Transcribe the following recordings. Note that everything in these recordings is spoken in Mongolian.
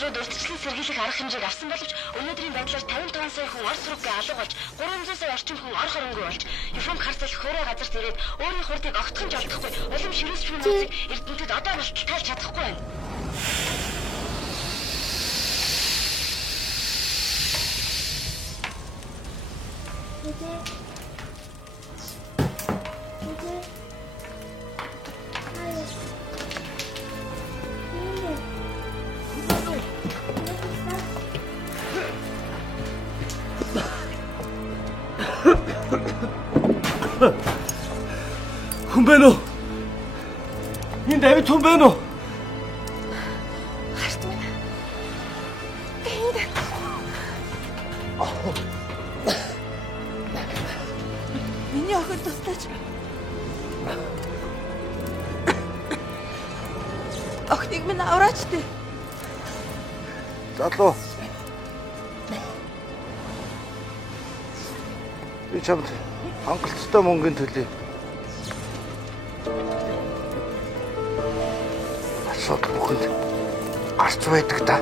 руу дөрвөлжлийн сэргийлэх арга хэмжээг авсан боловч өнөөдрийн байдлаар 55 сая хүн Орос руугээ алга болж 300 сая орчим хүн ор хоронгүй болж Еврон харцал хөөрэ газарт ирээд өөрийн хурдыг огтхон ч олдохгүй улам ширүүсч хүмүүсийг эрдэмтэд одоо болтол таалж чадахгүй байна. Хүн байна уу? Энэ Давид хүн байна уу? Харт минь. Энд. Миний охин туслаач. Охиныг минь авраач дээ. Залуу. Би чамд хангалттай мөнгөний төлөө. Асуудал бүхэнд гарч байдаг та.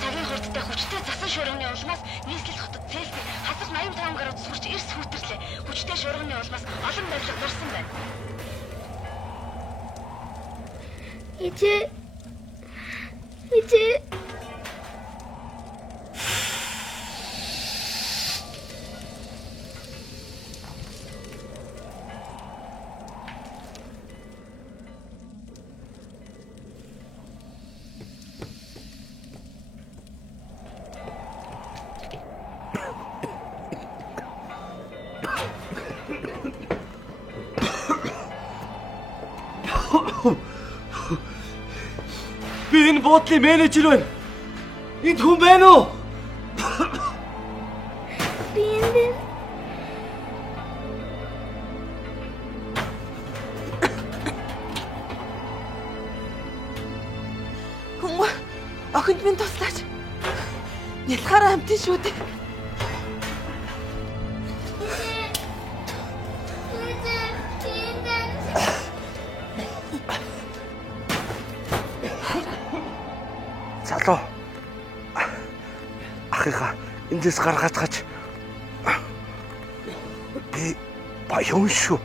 Цагийн хурдтай хүчтэй засан шуурганы улмаас нийслэл хотод Цельсий хасах 85 градус хүрч эрс хүүтэрлээ. Хүчтэй шуурганы улмаас олон барилга дурсан байна. Ичээ. Би энэ буудлын менежер байна. Энд хүн байна уу? Би энэ. Хүн охинд минь туслаач. Нялхаараа амтэн шүү дээ. Залуу. Ахыгаа эндээс гаргацгаач. Би баян шүү.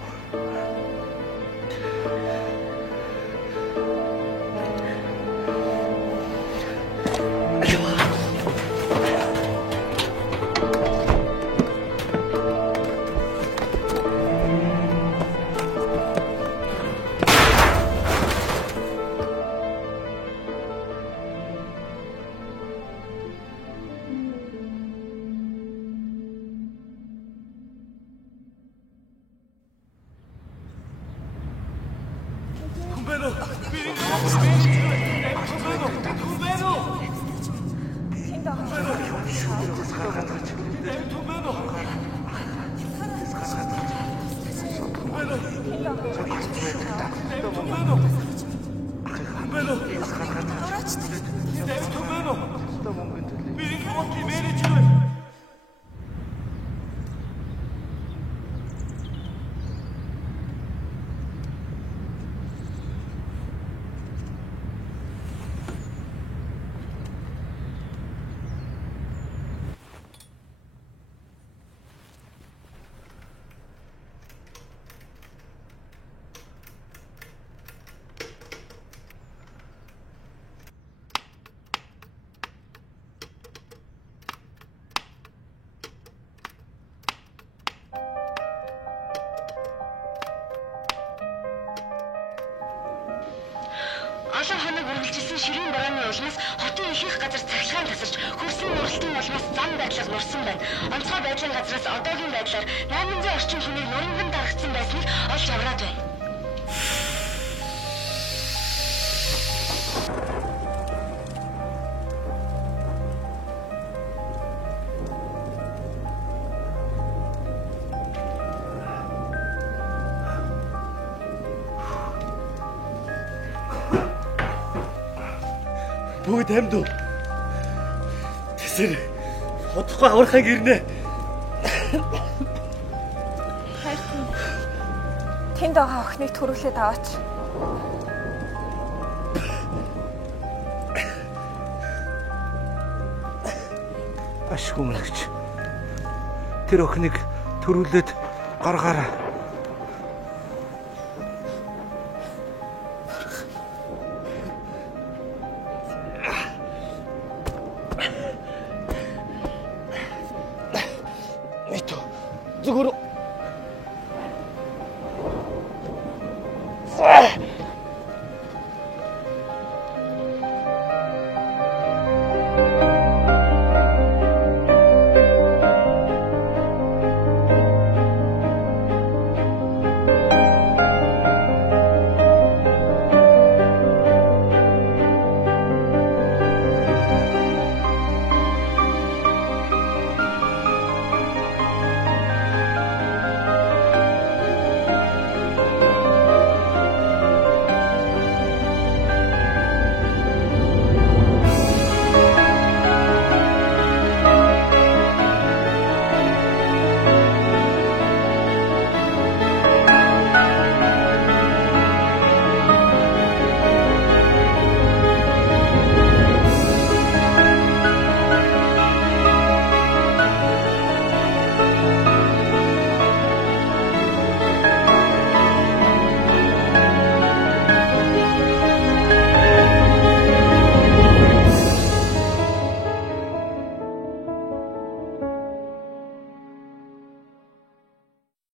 7 хоног үргэлжилсэн ширүүн борооны улмаас хотын ихэнх газар цахилгаан тасарч хөрсний нуралтын улмаас зам байдлаар нурсан байна. Онцгой байдлын газраас одоогийн байдлаар 800 орчим хүнийг нуранган дарагдсан байсныг олж авраад байна. Бүгд амьд уу? Тэсэр удахгүй аврахаа гэрнэ. Хайртай. Тэнд байгаа охиныг төрүүлээд аваач. Ашгүй мэлгч. Тэр охиныг төрүүлээд гаргаараа.